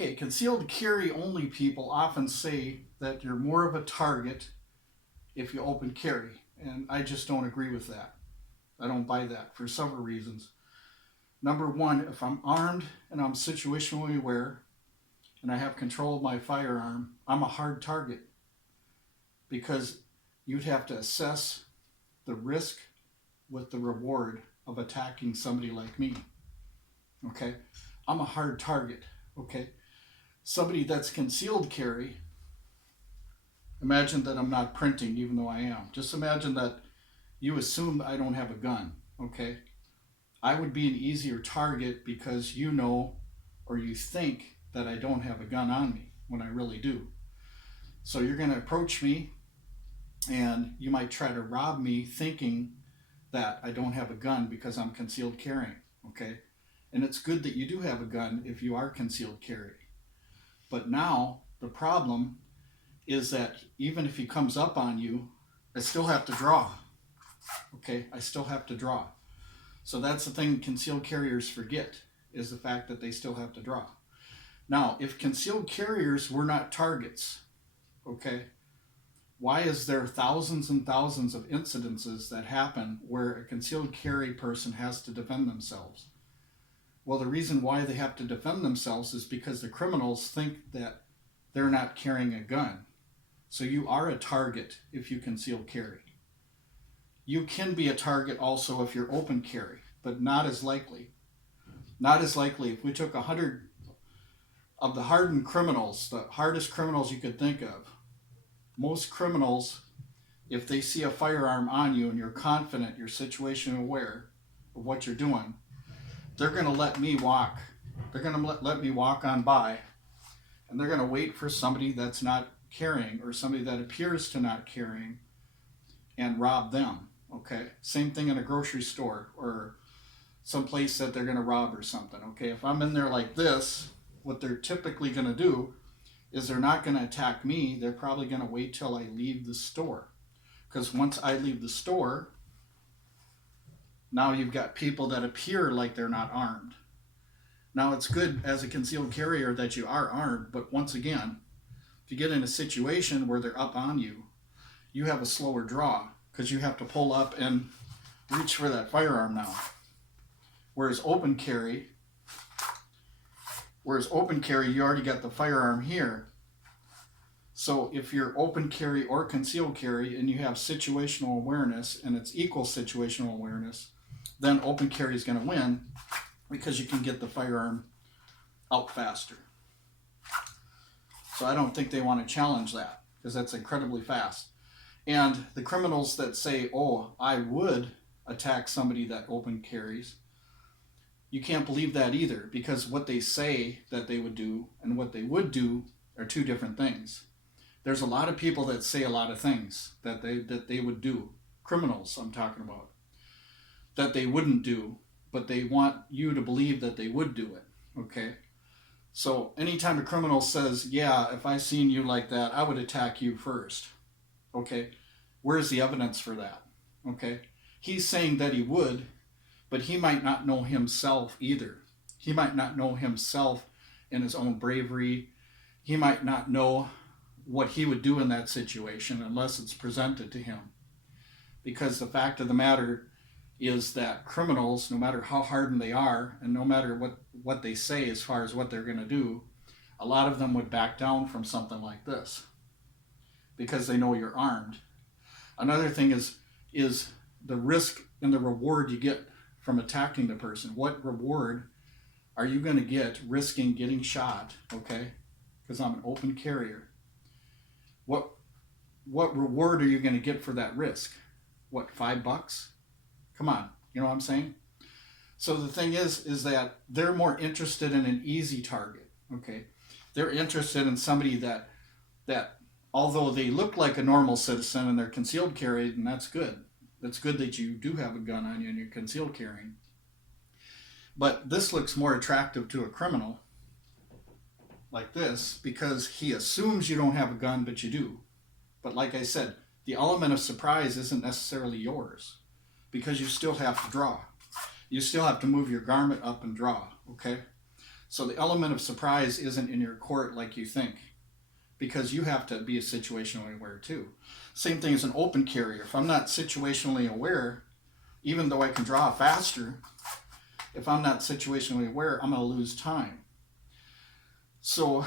Okay, concealed carry only people often say that you're more of a target if you open carry, and I just don't agree with that. I don't buy that for several reasons. Number one, if I'm armed and I'm situationally aware and I have control of my firearm, I'm a hard target because you'd have to assess the risk with the reward of attacking somebody like me. Okay, I'm a hard target. Okay, somebody that's concealed carry, imagine that I'm not printing even though I am. Just imagine that you assume I don't have a gun. Okay, I would be an easier target because you know or you think that I don't have a gun on me when I really do. So you're going to approach me and you might try to rob me thinking that I don't have a gun because I'm concealed carrying. Okay, and it's good that you do have a gun if you are concealed carry. But now the problem is that even if he comes up on you, I still have to draw. Okay, I still have to draw. So that's the thing concealed carriers forget, is the fact that they still have to draw. Now, if concealed carriers were not targets, okay, why is there thousands and thousands of incidences that happen where a concealed carry person has to defend themselves? Well, the reason why they have to defend themselves is because the criminals think that they're not carrying a gun. So you are a target if you conceal carry. You can be a target also if you're open carry, but not as likely. Not as likely. If we took 100 of the hardened criminals, the hardest criminals you could think of, most criminals, if they see a firearm on you and you're confident, you're situationally aware of what you're doing, they're going to let me walk. They're going to let me walk on by, and they're going to wait for somebody that's not carrying or somebody that appears to not carrying and rob them. Okay, same thing in a grocery store or some place that they're going to rob or something. Okay, if I'm in there like this, what they're typically going to do is they're not going to attack me. They're probably going to wait till I leave the store, because once I leave the store, now you've got people that appear like they're not armed. Now it's good as a concealed carrier that you are armed, but once again, if you get in a situation where they're up on you, you have a slower draw because you have to pull up and reach for that firearm now. Whereas open carry, you already got the firearm here. So if you're open carry or concealed carry and you have situational awareness and it's equal situational awareness, then open carry is going to win because you can get the firearm out faster. So I don't think they want to challenge that because that's incredibly fast. And the criminals that say, oh, I would attack somebody that open carries, you can't believe that either, because what they say that they would do and what they would do are two different things. There's a lot of people that say a lot of things that they would do. Criminals, I'm talking about, that they wouldn't do, but they want you to believe that they would do it. Okay? So anytime a criminal says, yeah, if I seen you like that, I would attack you first. Okay? Where's the evidence for that? Okay? He's saying that he would, but he might not know himself either. He might not know himself in his own bravery. He might not know what he would do in that situation unless it's presented to him. Because the fact of the matter is that criminals, no matter how hardened they are, and no matter what they say as far as what they're going to do, a lot of them would back down from something like this because they know you're armed. Another thing is the risk and the reward you get from attacking the person. What reward are you going to get risking getting shot? Okay, because I'm an open carrier. What reward are you going to get for that risk? What, $5? Come on, you know what I'm saying? So the thing is that they're more interested in an easy target. Okay, they're interested in somebody that although they look like a normal citizen and they're concealed carry, and that's good. That's good that you do have a gun on you and you're concealed carrying. But this looks more attractive to a criminal like this because he assumes you don't have a gun, but you do. But like I said, the element of surprise isn't necessarily yours because you still have to draw. You still have to move your garment up and draw, okay? So the element of surprise isn't in your court like you think, because you have to be situationally aware too. Same thing as an open carrier. If I'm not situationally aware, even though I can draw faster, if I'm not situationally aware, I'm going to lose time. So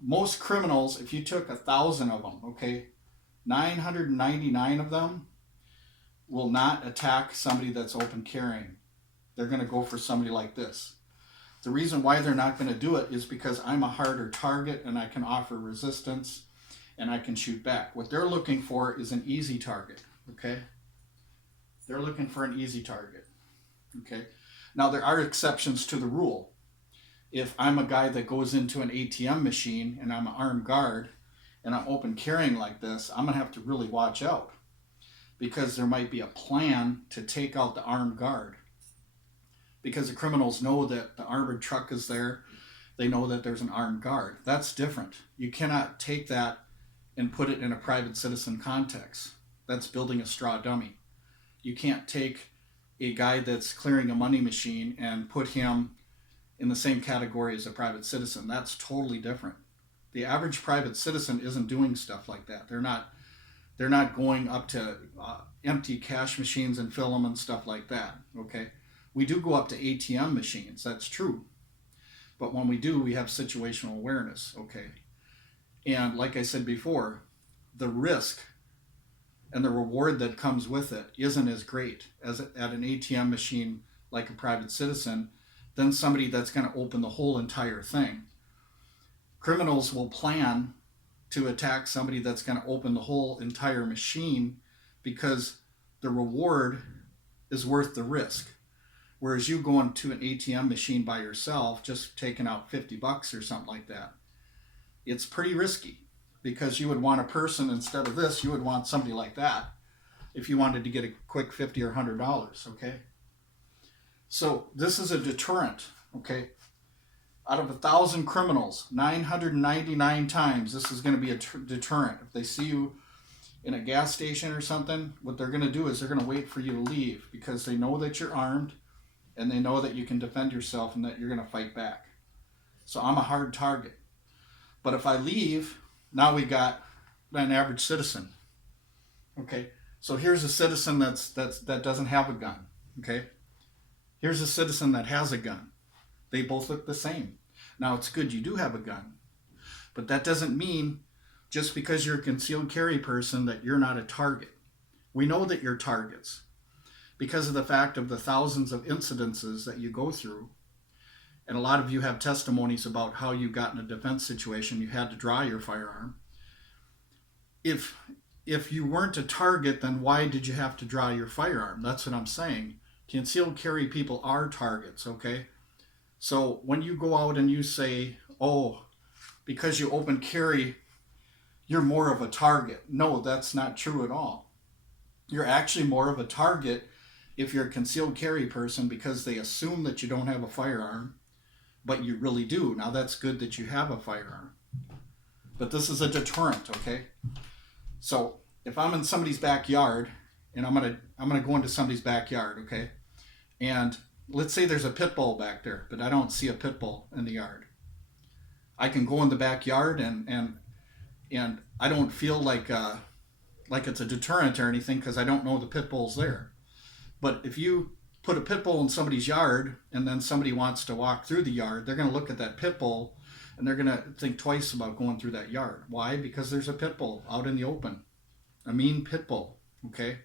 most criminals, if you took 1,000 of them, okay, 999 of them will not attack somebody that's open carrying. They're going to go for somebody like this. The reason why they're not going to do it is because I'm a harder target and I can offer resistance and I can shoot back. What they're looking for is an easy target, okay? They're looking for an easy target, okay? Now, there are exceptions to the rule. If I'm a guy that goes into an ATM machine and I'm an armed guard and I'm open carrying like this, I'm going to have to really watch out, because there might be a plan to take out the armed guard. Because the criminals know that the armored truck is there. They know that there's an armed guard. That's different. You cannot take that and put it in a private citizen context. That's building a straw dummy. You can't take a guy that's clearing a money machine and put him in the same category as a private citizen. That's totally different. The average private citizen isn't doing stuff like that. They're not going up to empty cash machines and fill them and stuff like that, okay? We do go up to ATM machines, that's true. But when we do, we have situational awareness, okay? And like I said before, the risk and the reward that comes with it isn't as great as at an ATM machine like a private citizen than somebody that's going to open the whole entire thing. Criminals will plan to attack somebody that's going to open the whole entire machine because the reward is worth the risk. Whereas you going to an ATM machine by yourself, just taking out $50 or something like that, it's pretty risky, because you would want a person instead of this. You would want somebody like that if you wanted to get a quick $50 or $100, okay? So this is a deterrent, okay? Out of 1,000 criminals, 999 times, this is going to be a deterrent. If they see you in a gas station or something, what they're going to do is they're going to wait for you to leave, because they know that you're armed and they know that you can defend yourself and that you're going to fight back. So I'm a hard target. But if I leave, now we got an average citizen. Okay, so here's a citizen that doesn't have a gun. Okay, here's a citizen that has a gun. They both look the same. Now, it's good you do have a gun, but that doesn't mean just because you're a concealed carry person that you're not a target. We know that you're targets because of the fact of the thousands of incidences that you go through. And a lot of you have testimonies about how you got in a defense situation, you had to draw your firearm. If you weren't a target, then why did you have to draw your firearm? That's what I'm saying. Concealed carry people are targets, okay? So when you go out and you say, oh, because you open carry, you're more of a target. No, that's not true at all. You're actually more of a target if you're a concealed carry person, because they assume that you don't have a firearm, but you really do. Now, that's good that you have a firearm. But this is a deterrent, okay? So if I'm in somebody's backyard, and I'm gonna go into somebody's backyard, okay? And let's say there's a pit bull back there, but I don't see a pit bull in the yard. I can go in the backyard and I don't feel like it's a deterrent or anything, because I don't know the pit bull's there. But if you put a pit bull in somebody's yard and then somebody wants to walk through the yard, they're going to look at that pit bull and they're going to think twice about going through that yard. Why? Because there's a pit bull out in the open, a mean pit bull, okay?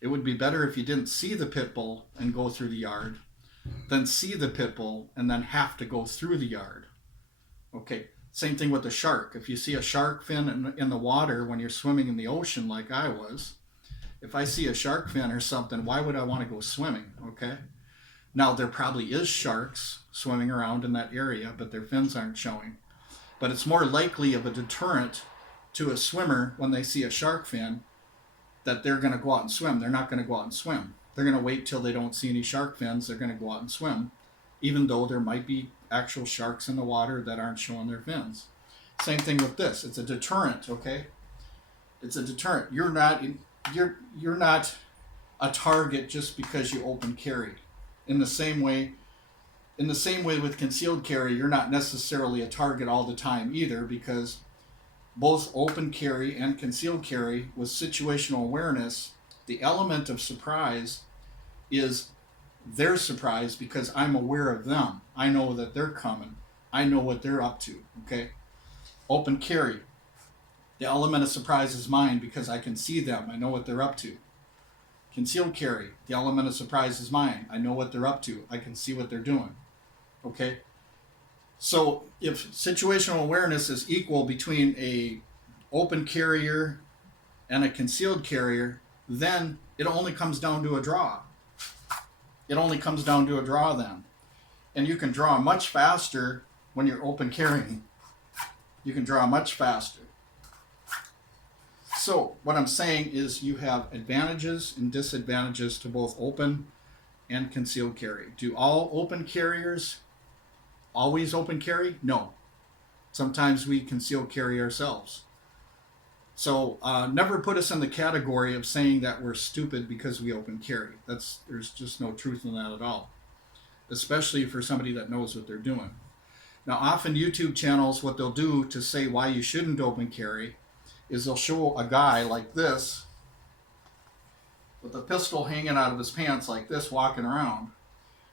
It would be better if you didn't see the pit bull and go through the yard than see the pit bull and then have to go through the yard, okay? Same thing with the shark. If you see a shark fin in the water when you're swimming in the ocean like I was, if I see a shark fin or something, why would I want to go swimming, okay? Now, there probably is sharks swimming around in that area, but their fins aren't showing. But it's more likely of a deterrent to a swimmer when they see a shark fin that they're going to go out and swim. They're not going to go out and swim. They're going to wait till they don't see any shark fins. They're going to go out and swim, even though there might be actual sharks in the water that aren't showing their fins. Same thing with this. It's a deterrent, okay? It's a deterrent. You're not a target just because you open carry. In the same way, In the same way with concealed carry, you're not necessarily a target all the time either, because both open carry and concealed carry with situational awareness, the element of surprise is their surprise because I'm aware of them. I know that they're coming. I know what they're up to. Okay. Open carry, the element of surprise is mine because I can see them. I know what they're up to. Concealed carry, the element of surprise is mine. I know what they're up to. I can see what they're doing. Okay? So if situational awareness is equal between a open carrier and a concealed carrier, then it only comes down to a draw. It only comes down to a draw then. And you can draw much faster when you're open carrying. You can draw much faster. So what I'm saying is you have advantages and disadvantages to both open and concealed carry. Do all open carriers always open carry? No. Sometimes we conceal carry ourselves. So never put us in the category of saying that we're stupid because we open carry. There's just no truth in that at all, especially for somebody that knows what they're doing. Now, often YouTube channels, what they'll do to say why you shouldn't open carry is they'll show a guy like this with a pistol hanging out of his pants like this walking around,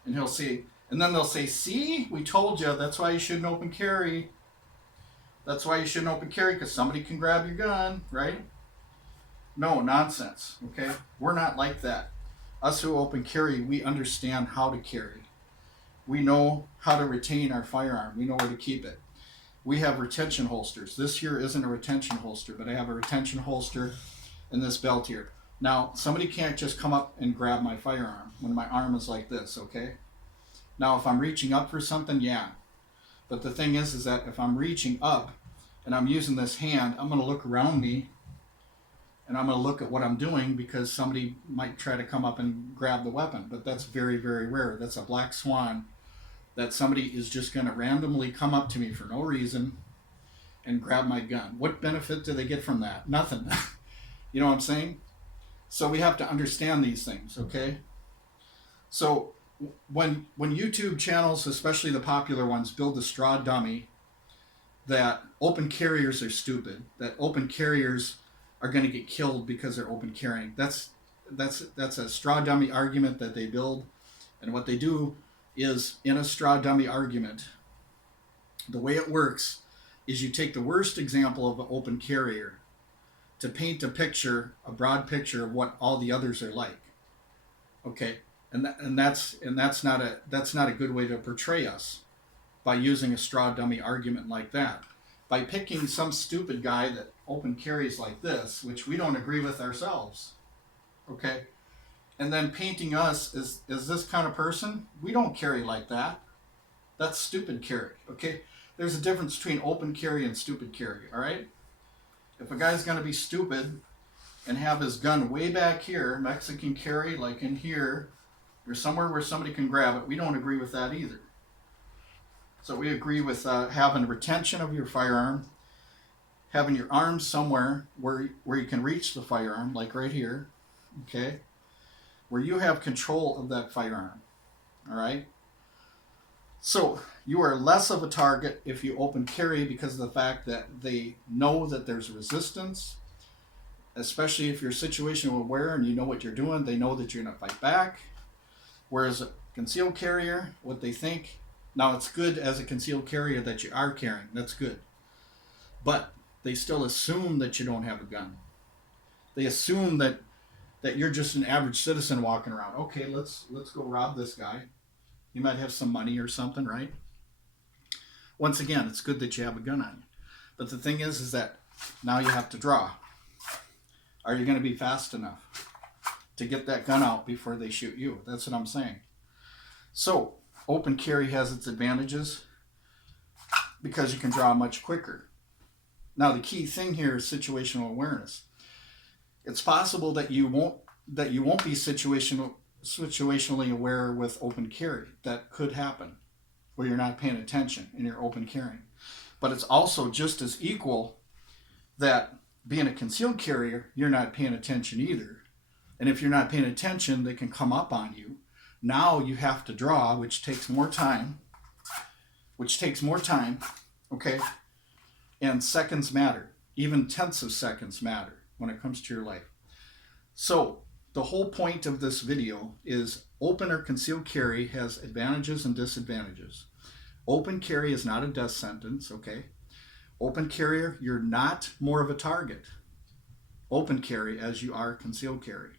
and then they'll say, see, we told you, that's why you shouldn't open carry. That's why you shouldn't open carry, because somebody can grab your gun, right? No, nonsense, okay? We're not like that. Us who open carry, we understand how to carry. We know how to retain our firearm. We know where to keep it. We have retention holsters. This here isn't a retention holster, but I have a retention holster in this belt here. Now, somebody can't just come up and grab my firearm when my arm is like this, okay? Now, if I'm reaching up for something, yeah. But the thing is that if I'm reaching up and I'm using this hand, I'm going to look around me and I'm going to look at what I'm doing because somebody might try to come up and grab the weapon. But that's very, very rare. That's a black swan that somebody is just going to randomly come up to me for no reason and grab my gun. What benefit do they get from that? Nothing. You know what I'm saying? So we have to understand these things, okay? So when YouTube channels, especially the popular ones, build a straw dummy that open carriers are stupid, that open carriers are going to get killed because they're open carrying, that's a straw dummy argument that they build. And what they do is, in a straw dummy argument, the way it works is you take the worst example of an open carrier to paint a picture, a broad picture of what all the others are like. Okay, and that's not a good way to portray us, by using a straw dummy argument like that. By picking some stupid guy that open carries like this, which we don't agree with ourselves. Okay? And then painting us as this kind of person, we don't carry like that. That's stupid carry, okay? There's a difference between open carry and stupid carry, all right? If a guy's going to be stupid and have his gun way back here, Mexican carry, like in here, or somewhere where somebody can grab it, we don't agree with that either. So we agree with having retention of your firearm, having your arm somewhere where you can reach the firearm, like right here, okay? Where you have control of that firearm, all right? So you are less of a target if you open carry because of the fact that they know that there's resistance, especially if you're situational aware and you know what you're doing. They know that you're going to fight back. Whereas a concealed carrier, what they think, now it's good as a concealed carrier that you are carrying. That's good. But they still assume that you don't have a gun. They assume that you're just an average citizen walking around. Okay, let's go rob this guy. You might have some money or something, right? Once again, it's good that you have a gun on you. But the thing is that now you have to draw. Are you going to be fast enough to get that gun out before they shoot you? That's what I'm saying. So, open carry has its advantages because you can draw much quicker. Now, the key thing here is situational awareness. It's possible that you won't be situationally aware with open carry. That could happen, where you're not paying attention and you're open carrying. But it's also just as equal that being a concealed carrier, you're not paying attention either. And if you're not paying attention, they can come up on you. Now you have to draw, which takes more time, okay? And seconds matter. Even tenths of seconds matter when it comes to your life. So the whole point of this video is open or concealed carry has advantages and disadvantages. Open carry is not a death sentence, okay? Open carrier, you're not more of a target. Open carry as you are concealed carry.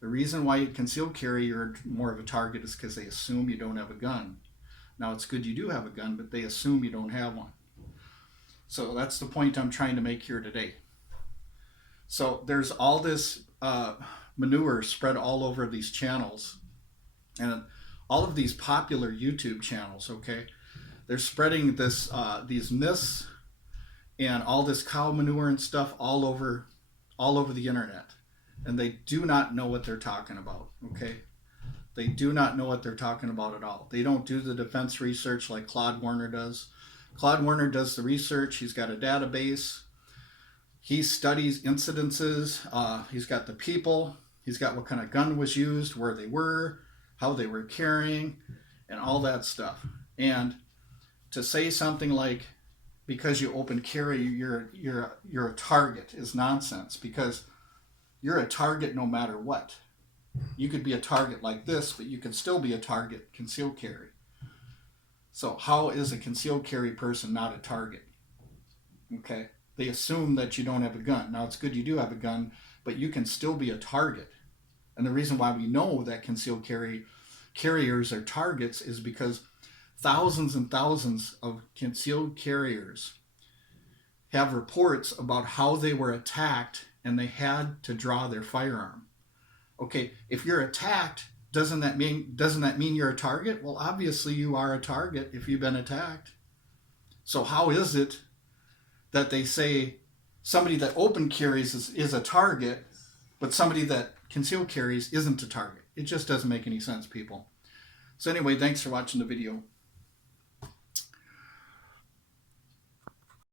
The reason why you concealed carry you're more of a target is because they assume you don't have a gun. Now it's good you do have a gun, but they assume you don't have one. So that's the point I'm trying to make here today. So there's all this manure spread all over these channels, and all of these popular YouTube channels, okay? They're spreading this these myths and all this cow manure and stuff all over the internet, and they do not know what they're talking about, okay? They do not know what they're talking about at all. They don't do the defense research like Claude Warner does. Claude Warner does the research. He's got a database. He studies incidences. He's got the people. He's got what kind of gun was used, where they were, how they were carrying, and all that stuff. And to say something like, because you open carry, you're a target is nonsense, because you're a target no matter what. You could be a target like this, but you can still be a target concealed carry. So how is a concealed carry person not a target? Okay, they assume that you don't have a gun. Now it's good you do have a gun, but you can still be a target. And the reason why we know that concealed carriers are targets is because thousands and thousands of concealed carriers have reports about how they were attacked and they had to draw their firearm. Okay, if you're attacked, doesn't that mean you're a target? Well, obviously you are a target if you've been attacked. So how is it that they say somebody that open carries is a target, but somebody that concealed carries isn't a target? It just doesn't make any sense, people. So anyway, thanks for watching the video.